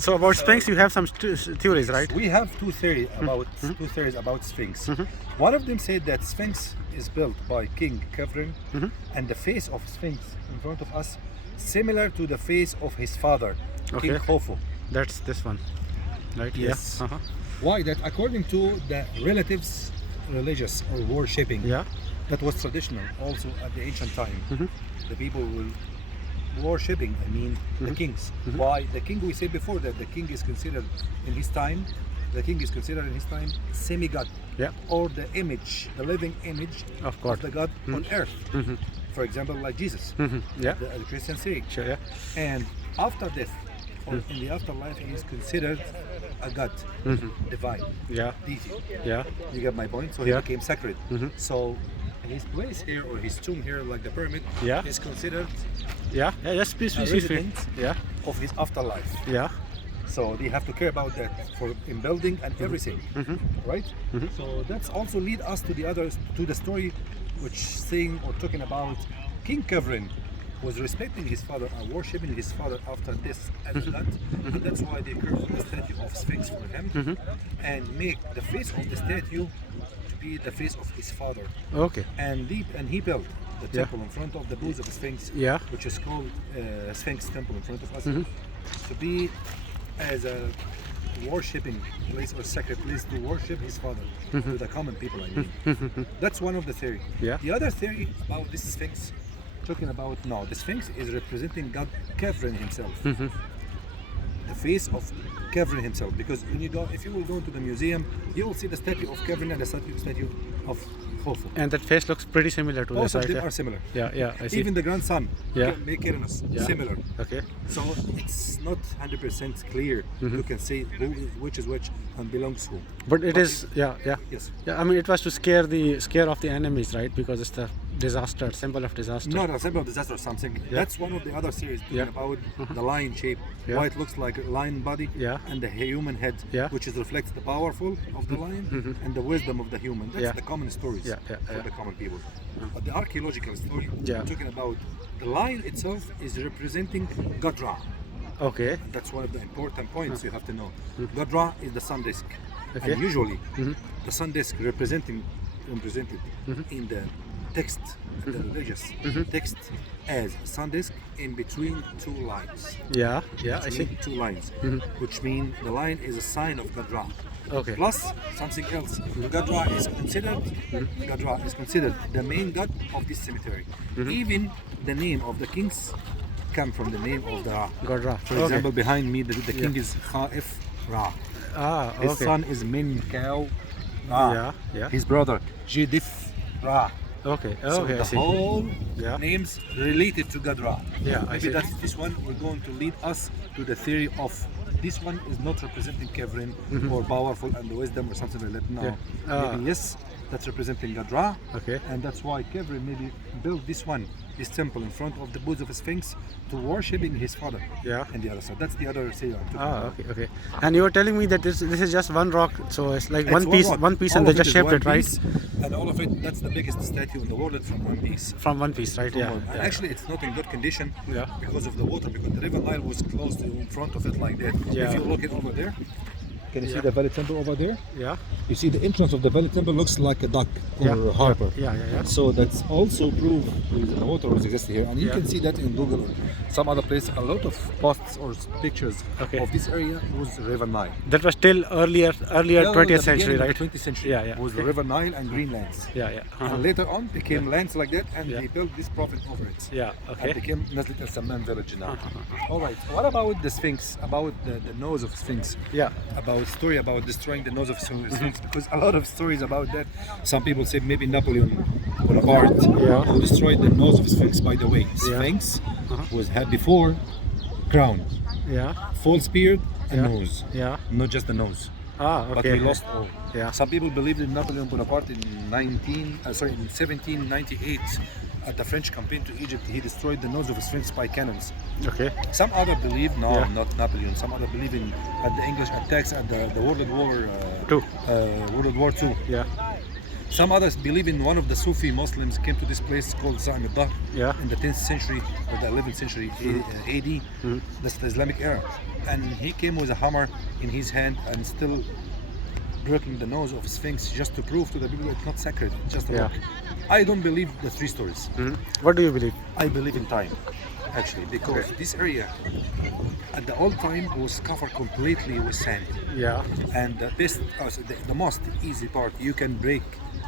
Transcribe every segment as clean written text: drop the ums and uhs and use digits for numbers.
So about Sphinx, you have some theories, right? We have two theories about Sphinx. One of them said that Sphinx is built by King Kafafy, and the face of Sphinx in front of us similar to the face of his father, King Khufu. That's this one, right? Yes. Yeah. Why? That according to the relatives, religious or worshipping, that was traditional also at the ancient time. The people will worshipping, the kings. Why? The king, we said before that the king is considered in his time, semi-god, or the image, the living image of the god on earth. For example, like Jesus, the Christian say. And after death, or in the afterlife, he is considered a god, divine, deity. You get my point? So he became sacred. So his place here, or his tomb here, like the pyramid, is considered Please. of his afterlife. So they have to care about that in building and everything, right? So that's also lead us to the story, which saying or talking about King Kafafy was respecting his father and worshipping his father after this as a god, and that's why they created the statue of Sphinx for him, and make the face of the statue to be the face of his father. And he built the temple in front of the booth of Sphinx, which is called Sphinx Temple in front of us, to be as a worshipping place or sacred place to worship his father to the common people. That's one of the theory. The other theory about this Sphinx, talking about the Sphinx is representing God Kafafy himself. The face of Kafafy himself, because when you go, if you will go to the museum, you will see the statue of Kafafy and the statue of Khufu. And that face looks pretty similar to this, Both of right? them are similar. I see. Even the grandson, Mykonos, similar. So it's not 100% clear. You can say which is which and belongs who. But it is, Yes. I mean, it was to scare off the enemies, right? Because it's the disaster, symbol of disaster. No, symbol of disaster or something. That's one of the other series talking about the lion shape. Why it looks like a lion body and the human head, which is reflects the powerful of the lion and the wisdom of the human. That's the common stories for the common people. But the archaeological story talking about the lion itself is representing God Ra. That's one of the important points you have to know. God Ra is the sun disk, and usually the sun disk represented in the text, the religious text, as sun disk in between two lines. I see. Two lines, which mean the line is a sign of God Ra. Plus something else. God Ra is considered the main god of this cemetery. Even the name of the kings come from the name of the Ra. God Ra. For example, behind me, the king is Khaif Ra. His son is Min Kao Ra. His brother Jidif Ra. So the whole names related to God Ra. Maybe that's this one. We're going to lead us to the theory of this one is not representing Kafafy or powerful and the wisdom or something like that. No, maybe yes, that's representing God Ra. And that's why Kafafy maybe built this temple in front of the booth of Sphinx to worshipping his father. And the other side. That's the other theory. Okay. And you were telling me that this is just one rock, so it's like one piece, and they just shaped it, right? And all of it, that's the biggest statue in the world from one piece. From one piece, right? And actually, it's not in good condition because of the water, because the river Nile was closed in front of it like that. If you look it over there, can you see the Valley Temple over there? You see the entrance of the Valley Temple looks like a dock or a harbor. So that's also proof the water was existing here, and you can see that in Google or some other place. A lot of posts or pictures of this area was River Nile. That was still earlier 20th century, right? 20th century was the River Nile and green lands. And later on became lands like that, and they built this prophet over it. And became Nazlit al-Samman village now. All right. What about the Sphinx? About the nose of Sphinx? About story about destroying the nose of Sphinx, because a lot of stories about that. Some people say maybe Napoleon Bonaparte who destroyed the nose of Sphinx. By the way, Sphinx had before crown, false beard and nose, not just the nose. But we lost all. Some people believe that Napoleon Bonaparte in 1798 at the French campaign to Egypt, he destroyed the nose of Sphinx by cannons. Some other believe, not Napoleon. Some other believe in the English attacks at the World War II. Some others believe in one of the Sufi Muslims came to this place called Sa'im al-Dahr in the 10th century or the 11th century AD. That's the Islamic era. And he came with a hammer in his hand and still breaking the nose of Sphinx just to prove to the people it's not sacred, it's just a rock. I don't believe the three stories. What do you believe? I believe in time, actually, because this area at the old time was covered completely with sand. And the most easy part, you can break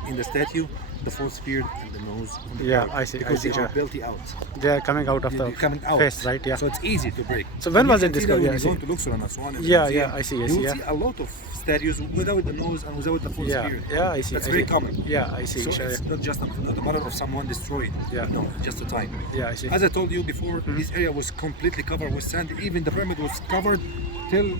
in the statue the fourth beard and the nose on the I see. because they are belty out. They are coming out of the face, right? So it's easy to break. So when was it discovered? When you go to Luxor and Aswan, I see. You will see a lot of statues without the nose and without the fourth beard. I see. That's very common. I see. So it's not just the matter of someone destroyed. No, it's just the time. I see. As I told you before, this area was completely covered with sand. Even the pyramid was covered till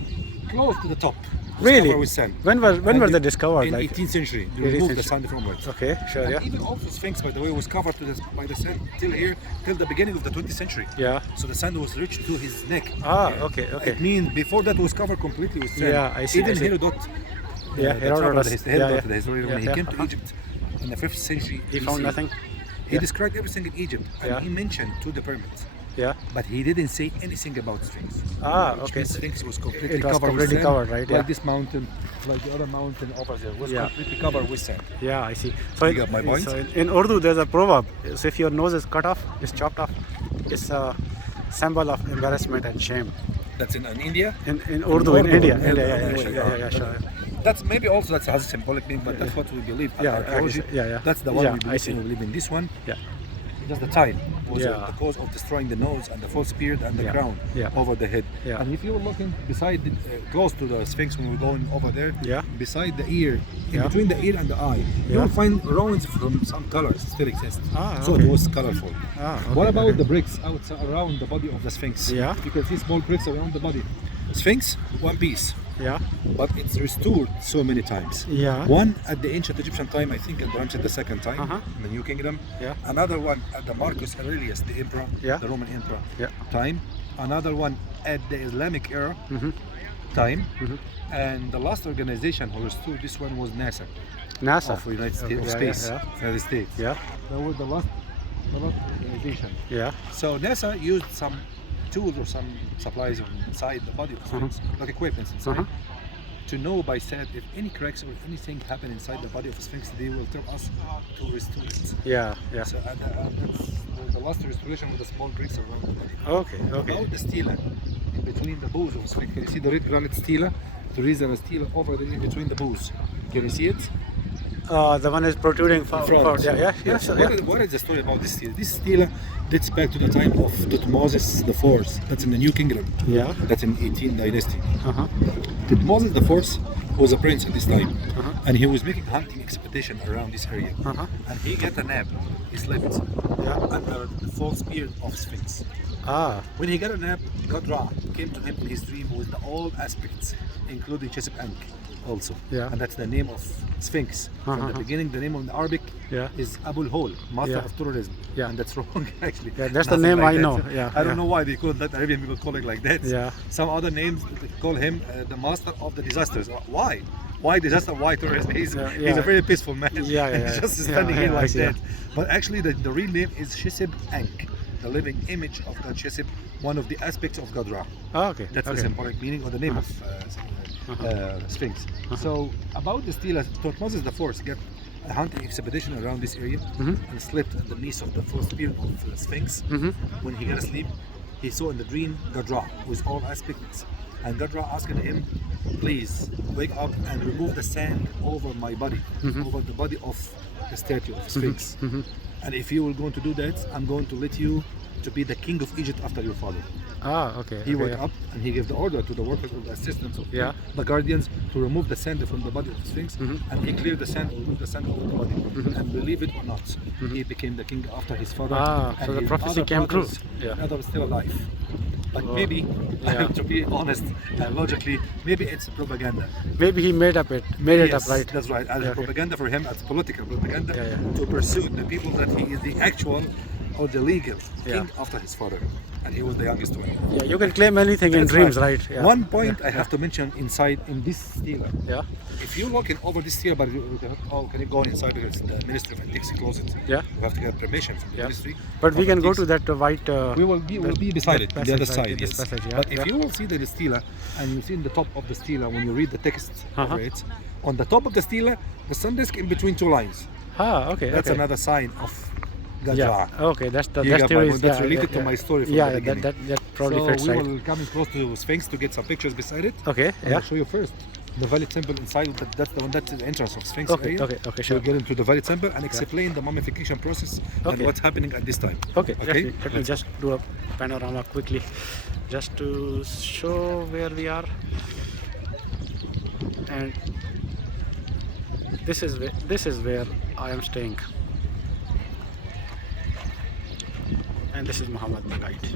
close to the top. Really? With sand. When were they discovered? In like 18th century. They removed the sand from it. Okay, sure, And even also Sphinx, by the way, was covered by the sand till here, till the beginning of the 20th century. So the sand was reached to his neck. Okay. It means before that was covered completely with sand. I see. Even Herodot, Herodot, the historian, when he came to Egypt in the 5th century, he found nothing. He described everything in Egypt, and he mentioned two the pyramids. But he didn't say anything about Sphinx. Which means Sphinx was completely covered with sand, right? Like this mountain, like the other mountain over there, was completely covered with sand. I see. So you got my point? So in Urdu, there's a proverb. So if your nose is cut off, is chopped off, it's a symbol of embarrassment and shame. That's in India? In Urdu, in India. Sure. That's maybe also has a symbolic meaning, but that's what we believe. That's the one we believe in. We believe in this one. Just the time was the cause of destroying the nose and the false beard and the crown over the head. And if you were looking beside, close to the Sphinx when we're going over there, beside the ear, in between the ear and the eye, you will find ruins from some colors still exist. So it was colorful. What about the bricks around the body of the Sphinx? You can see small bricks around the body. Sphinx, one piece. But it's restored so many times. One at the ancient Egyptian time, I think, in Ramses II time, in the New Kingdom. Another one at the Marcus Aurelius, the emperor, the Roman emperor time. Another one at the Islamic era time. And the last organization who restored this one was NASA. Of United States, United States. That was the last organization. So NASA used some tools or some supplies inside the body of the Sphinx, like equipment inside, to know by SAT if any cracks or anything happen inside the body of the Sphinx, they will tell us to restore it. So that's the last restoration with the small bricks around the body. About the stela, in between the bows of the Sphinx, can you see the red granite stela? There is a stela over there in between the bows. Can you see it? The one is protruding from front. What is the story about this stela? This stela dates back to the time of Thutmose IV. That's in the New Kingdom. That's in 18th dynasty. Thutmose IV was a prince at this time, and he was making hunting expedition around this area. And he got a nap. He slept under the false beard of Sphinx. When he got a nap, God Ra came to him in his dream with the all aspects, including Chesib Ankh also. And that's the name of Sphinx. From the beginning, the name of the Arabic is Abul Hol, master of terrorism. And that's wrong, actually. That's the name I know. I don't know why they call that. Arabian people call it like that. Some other names they call him the master of the disasters. Why? Why disaster? Why terrorism? He's a very peaceful man. He's just standing here like that. But actually, the real name is Chesib Ankh, the living image of God Chesib, one of the aspects of God Ra. That's the symbolic meaning of the name of Sphinx. So about the stela, Thutmose IV got a hunting expedition around this area and slept underneath of the false beard of the Sphinx. When he got asleep, he saw in the dream God Ra with all aspects, and God Ra asked him, please wake up and remove the sand over my body, over the body of the statue of Sphinx. And if you are going to do that, I'm going to let you to be the king of Egypt after your father. He woke up and he gave the order to the workers or the assistants of the guardians to remove the sand from the body of the Sphinx, and he cleared the sand, removed the sand over the body. And believe it or not, he became the king after his father. And so the prophecy came true. Other was still alive. But maybe, to be honest and logically, maybe it's propaganda. Maybe he made it up, right? That's right. As propaganda for him, as political propaganda, to pursue the people that he is the actual or the legal Yeah. king after his father, and he was the youngest one. Yeah, you can claim anything in That's dreams, right? Yeah. One point I have to mention inside in this stela. Yeah. If you're looking over this stela, but you can you go inside because the Ministry of Ethics closes it. Yeah. You have to get permission from the Yeah. ministry. But we of can go Ethics. to that white. We'll be beside it, that the other passage, right, side. this Yes. passage, yeah, But if yeah. you will see the stela, and you see in the top of the stela, when you read the text Uh-huh. of it, on the top of the stela, the sun disk in between two lines. Ah, okay. That's okay. another sign of Gaza. Yeah. Okay, that's the You that's got my theory. point. That's related to my story from yeah, the that, beginning. that probably So fits we right. will come close to Sphinx to get some pictures beside it. Okay. And Yeah. I'll show you first the Valley Temple inside. That's the entrance of Sphinx Okay. area. Okay. Sure. We'll get into the Valley Temple and explain the mummification process and Okay. what's happening at this time. Okay. Okay. Let me just do a panorama quickly, just to show where we are. And this is where I am staying. And this is Mohamed, the guide.